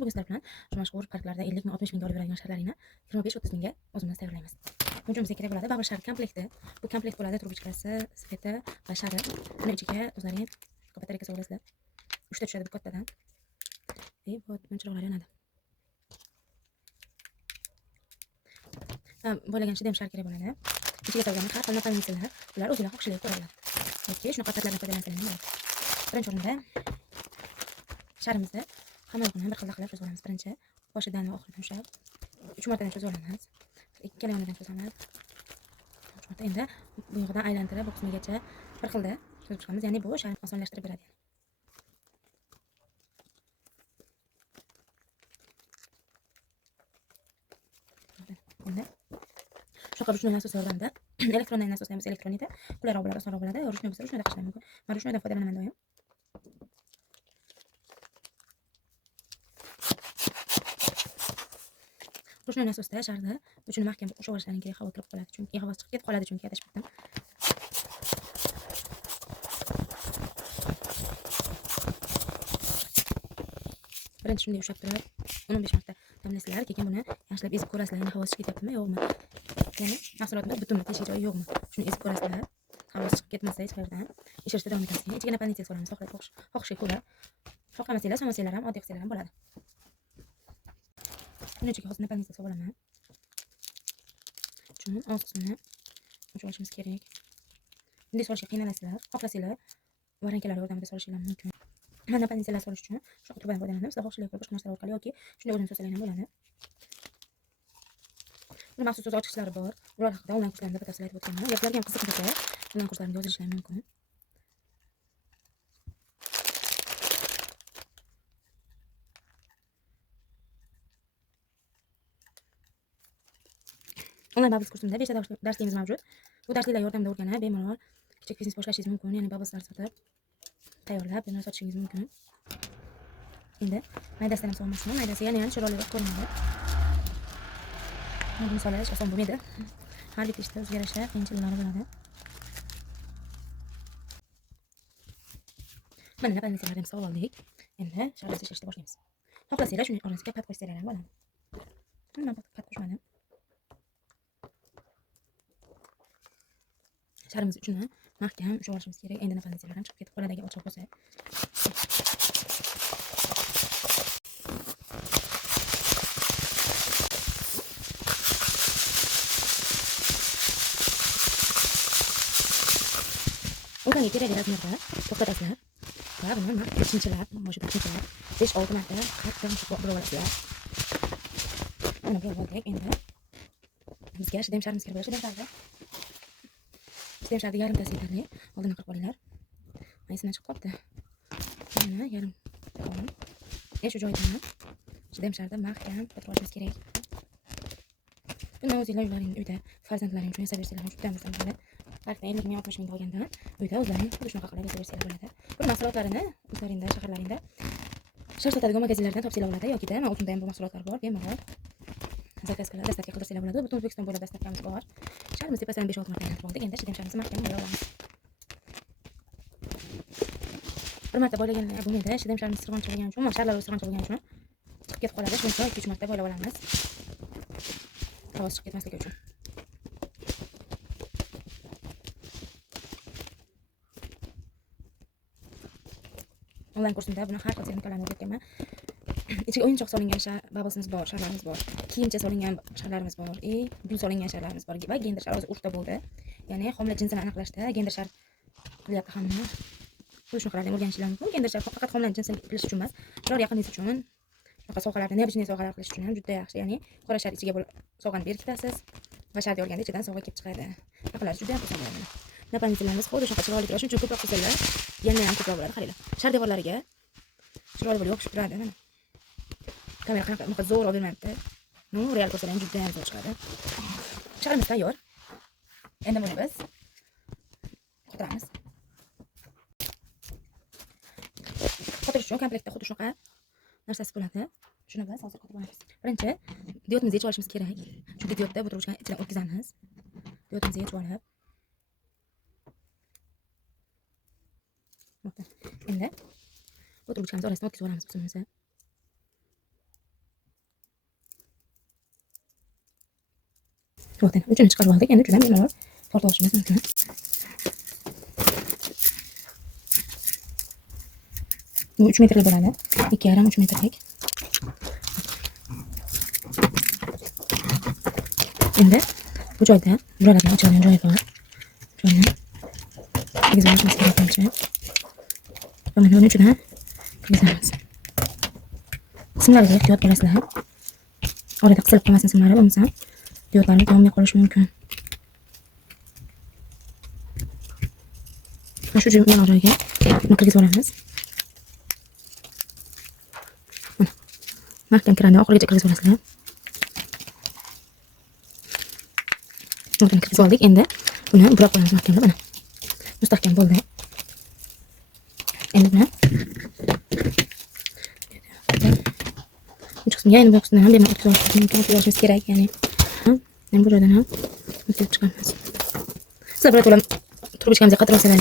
Bu sizlar bilan shu mashhur parklarda 50 ming, 60 mingga olib yuradigan sharlaringni 25-30 mingga o'zimiz tayyorlaymiz. Buning uchun bizga kerak bo'ladi bag'ir shar komplekti. Bu komplekt bo'ladi trubichkasi, sveti va shari. Uni ichiga o'zlaring ko'patariga solasiz. 3 ta tushadi bu kattadan. Bu chiroqlar yonadi. Bo'lagan shidem shar kerak bo'ladi. Ichiga solgan har xil napalnisalar, ular o'ziga xohishli ko'radi. Yoki shunaqa qatlardan foydalansangiz bo'ladi. Birinchi o'rinda sharimizni hammasini bir xil qilib cho'zib olamiz. Birinchi boshidan va oxiridan ushlab 3 martadan cho'zib olamiz. Ikkala yonidan cho'zamiz. 3 marta endi bu yoqdan aylantirib bu qismigacha bir xilda cho'zib chiqamiz. Ya'ni bu sharni osonlashtirib beradi. Endi shunaqa ruchnoy nasos yordamida elektrondan nasoslaymiz. Elektronida qulayroq bo'ladi, osonroq bo'ladi. Ruchnoy bo'lsa ruchnoyda qilishim mumkin. Men ruchnoydan foydalanaman doim. Ruchnoy nasosda sharni uchini mahkam ushlab olishlaring kerak, havo kirib qoladi. Chunki havo chiqib ketib qoladi chunki adashib ketdim. Birinchi shunday ushlab turib 15 marta tamlaysizlar, keyin buni yaxshilab ezib ko'rasizlar. Yana havo chiqib ketyaptimi, yo'qmi? Ya'ni mahsulotimiz butunmi, teshik joyi yo'qmi? Shuni ezib ko'rasizlar. Havo chiqib ketmasa hech qayerdan ishirishda davom etasiz. Ichiga napalnitsiya solamiz. Xohishga ko'ra. Xohlamasanglar, solmasanglar ham, oddiy qilsanglar ham bo'ladi. Buni ichiga hozir napalnitsiya solib olaman. Chun oz qismini o'chirib olishimiz kerak. Bunday solishga qiynalasizlar. Xohlasanglar varankalar yordamida solishingiz mumkin. Men napalnitsiyalar solish uchun shu turbadan foydalanaman. Sizlar xohishinglar ko'ra boshqa narsalar orqali yoki shunday o'zim so'zlagan ham bo'ladi. Buni maxsus o'z ochiqchalari bor. Ular haqida onlayn kurslarida batafsil aytib o'tganman. Yo'qlarga ham qiziq bo'lsa, onlayn kurslarimga yozilishlari mumkin. Onlayn Bubbles kursimda 5 ta darsligimiz mavjud. Bu darsliklar yordamida o'rganib, bemalol kichik biznes boshlashingiz mumkin. Ya'ni Bubbleslar sotib, tayyorlab, bemalol sotishingiz mumkin. Endi maydasidan ham solmoqchiman. Maydasi yana chiroyliroq ko'rinadi. Buni solish oson bo'lmaydi. Har bir ishda o'ziga yarasha qiyinchiliklari bo'ladi. Mana napalnitsiyalarni solib oldik. Endi sharni ishlatishni boshlaymiz. Xohlasanglar shuni orasiga pat qo'ysanglar ham bo'ladi. Men pat qo'shmadim. Sharimiz uchun mahkam ushlab olishimiz kerak. Endi napalnitsiyalardan chiqib ketib qoladi agar ochiq bo'lsa. O'rtanga kerakli razmerda to'xtatasizlar va buni mahkam chinchilab, boshida chinchilab 5-6 marta qattiq burab olasizlar. Mana burab oldik. Endi bizga shidem sharimiz kerak bo'ladi. Shidem sharni yarimtasi yetarli. Oldindan qilib olinglar. Mana esimdan chiqib qoldi. Mana yarim qolgan. Shu joyidan shidem sharni mahkam qilib olishimiz kerak. Buni o'zinglar uyda farzandlaring uchun yasaversanglar juda ham afzal bo'ladi. Parkda 50 ming, 60 mingga olganda uyda o'zlaring xuddi shunaqa qilib yasaversanglar bo'ladi. Bu mahsulotlarini o'zlaringda, shaharlaringda shar sotadigan magazinlardan topsanglar bo'ladi yokida men o'zimda ham bu mahsulotlar bor. Bemalol zakaz qilib dastavka qildirsanglar bo'ladi. Butun O'zbekiston bo'ylab dastavkamiz bor. Sharimiz tepasidan 5-6 marta aylantirib oldik. Endi shidem sharimizni mahkam bo'lib olamiz. Bir marta bo'lagan bo'lmaydi. Shidem sharimiz sirg'ancha bo'lgani uchun, sharlar sirg'ancha bo'lgani uchun chiqib ketib qoladi. Shuning uchun 2-3 marta bo'lib olamiz. Havo chiqib ketmasligi uchun. Onlayn kursimda buni har xil texnikalarni o'rgatganman. Ichiga o'yinchoq solingan bubblesimiz bor, sharlarimiz bor. Kiyimcha solingan sharlarimiz bor. Gul solingan sharlarimiz bor va gender shar o'rta bo'ldi. Ya'ni homila jinsini aniqlashda gender shar qilyapti hamma. Bu shunaqa o'rganishingiz mumkin. Gender shar faqat homila jinsini bilish uchun emas, biror yaqinligingiz uchun shunaqa sohalarda neobijniy sohalar qilish uchun ham juda yaxshi. Ya'ni qora shar ichiga sog'ani berkitasiz va sharni yorganda ichidan sog'a kelib chiqadi. Aqllar juda ham oson bo'ladi. Napalnitsiyalarimiz xuddi shunaqa chiroyli turadi. Shuning uchun ko'proq qilsalar yana ham ko'proq bo'ladi. Qaranglar. Shar devorlariga chiroyli bo'lib yopishib turadi mana. Kamera qanaqa zo'r olib bermayapti. No, real ko'rsalar juda ham zo'r chiqadi. Sharimiz tayyor. Endi buni biz qotiramiz. Qotirish uchun komplektda xuddi shunaqa narsasi bo'ladi. Shuni biz hozir qotirib olamiz. Birinchi diodimizni yechib olishimiz kerak. Chunki diodda bu turuvchidan ichidan o'tkazamiz. Diodimizni yechib olib endi bu turuvchimiz orasidan o'tkazib olamiz bizimizni. Zaten uchini chiqarib oldik. Endi uchidan bemalol tortib olishimiz mumkin. Bu 3 metrlik bo'ladi. 2,5 3 metrlik. Endi bu joyda buralarga ochilgan joyi bor. Joyni egizolishimiz kerak bo'lsa. Va mana buni uchidan kirgizamiz. Simlarga ehtiyot bo'lasizlar. Orada qisilib qolmasin simlari, bo'lmasa diodlarni yonmay qolishi mumkin. Shu joyga kirgizib olamiz. Mahkam kirani oxirigacha kirgizib olasizlar. Buni kirgizib oldik. Endi buni burab qo'yamiz mahkamlab. Mana mustahkam bo'ldi. Endi buni uch qismiga endi bu qismdan ham bemalol o'tkazib olishimiz kerak. Ya'ni bu joydan ham o'tkazib chiqamiz. Sizlar bir to'la turbichkamizga qatirib olsanglar,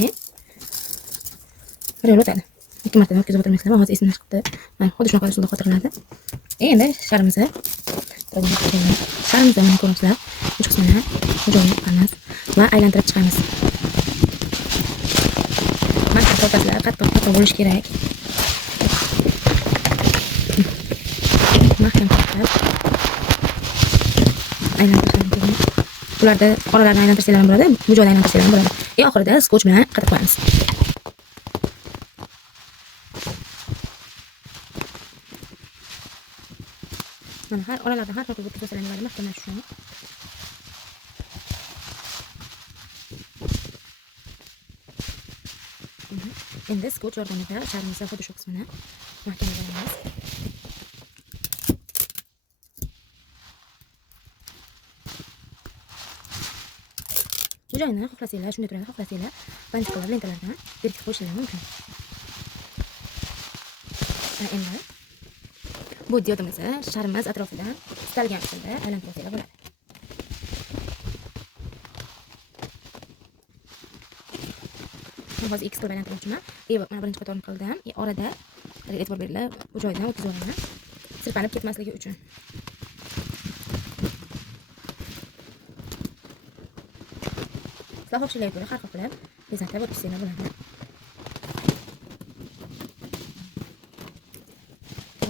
bir yo'l o'tadi. 2 marta o'tkazib o'tirmaysizlar. Hozir esimdan chiqdi. Mana xuddi shunaqa usulda qotiriladi. Endi sharimizni mana ko'ramizlar. Uch qismini bu joyga chiqamiz va aylantirib chiqamiz. Mahkam tortasilar qattiq bo'lishi kerak. Mahkam tortib aylantirishlar. Bularda oralarini aylantirsanglar ham bo'ladi, bu joyda aylantirsanglar ham bo'ladi. Oxirida skoch bilan qatib qo'yamiz. Mana har oralarda har xil qilib o'tkazsangiz bo'ladi, mahkamlash uchun. Endi skoch yordamida sharimizni xuddi shu qismini mahkamlaymiz. Bu joyni xohlasanglar, shunday turadi, xohlasanglar banchikalar lentalardan berkitib qo'yishingiz mumkin. Endi bu diodimizni sharimiz atrofidan istalgan usulda aylantirib olsanglar bo'ladi. Hozir X qilib aylantirmoqchiman. Mana birinchi qatorni qildim. Orada e'tibor beringlar, bu joydan o'tkazib olaman. Sirpanib ketmasligi uchun. Sizlar xohishinglarga ko'ra har xil qilib bezatib o'tkazsanglar bo'ladi.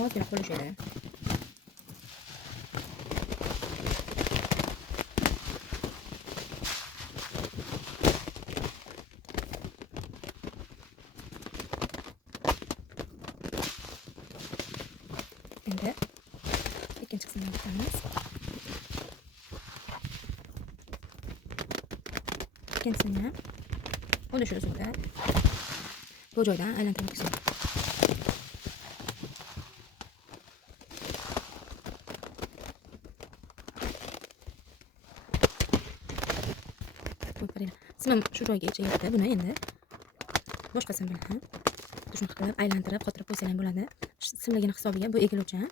Ozgina qo'lishadi. Endi ikkinchi qismini o'tamiz. Ikkinchisini xuddi shu usulda bu joydan aylantirib o'tkazamiz. Simim shu joygacha yetdi. Buni endi boshqa sim bilan shunaqa qilib aylantirib qotirib qo'ysanglar bo'ladi. Simligini hisobiga bu egiluvchan.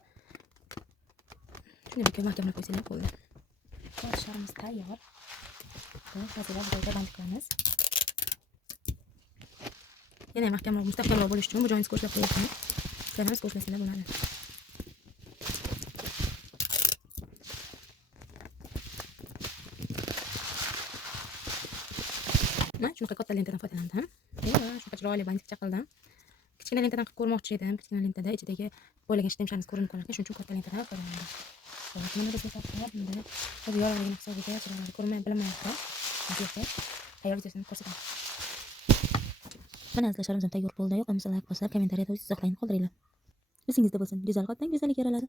Shuni bir mahkamlab qo'ysanglar bo'ldi. Sharimiz tayyor. Hozir joyga band qilamiz. Yana mahkamroq, mustahkamroq bo'lish uchun bu joyini sko'chlab qo'yamiz. Sizlar sko'chlasanglar bo'ladi. Men shunaqa katta lentadan foydalandim. Shunaqa chiroyli bandikcha qildim. Kichkina lentadan qilib ko'rmoqchi edim. Kichkina lentada ichidagi bo'ylagan shtemsharimiz ko'rinib qolarkan, shuning uchun katta lentadan foydalandim. Mana biz hozir bunda hozir yorug'ligini hisobiga chiroyli ko'rinmay bilinmayapti. Tayyor videosini ko'rsataman. Mana izlashlarim tayyor bo'ldi. Yoqimli like bosib, kommentariyada o'zingiz izohlarni qoldiringlar. Esingizda bo'lsin, go'zal xotin go'zallik yaraladi.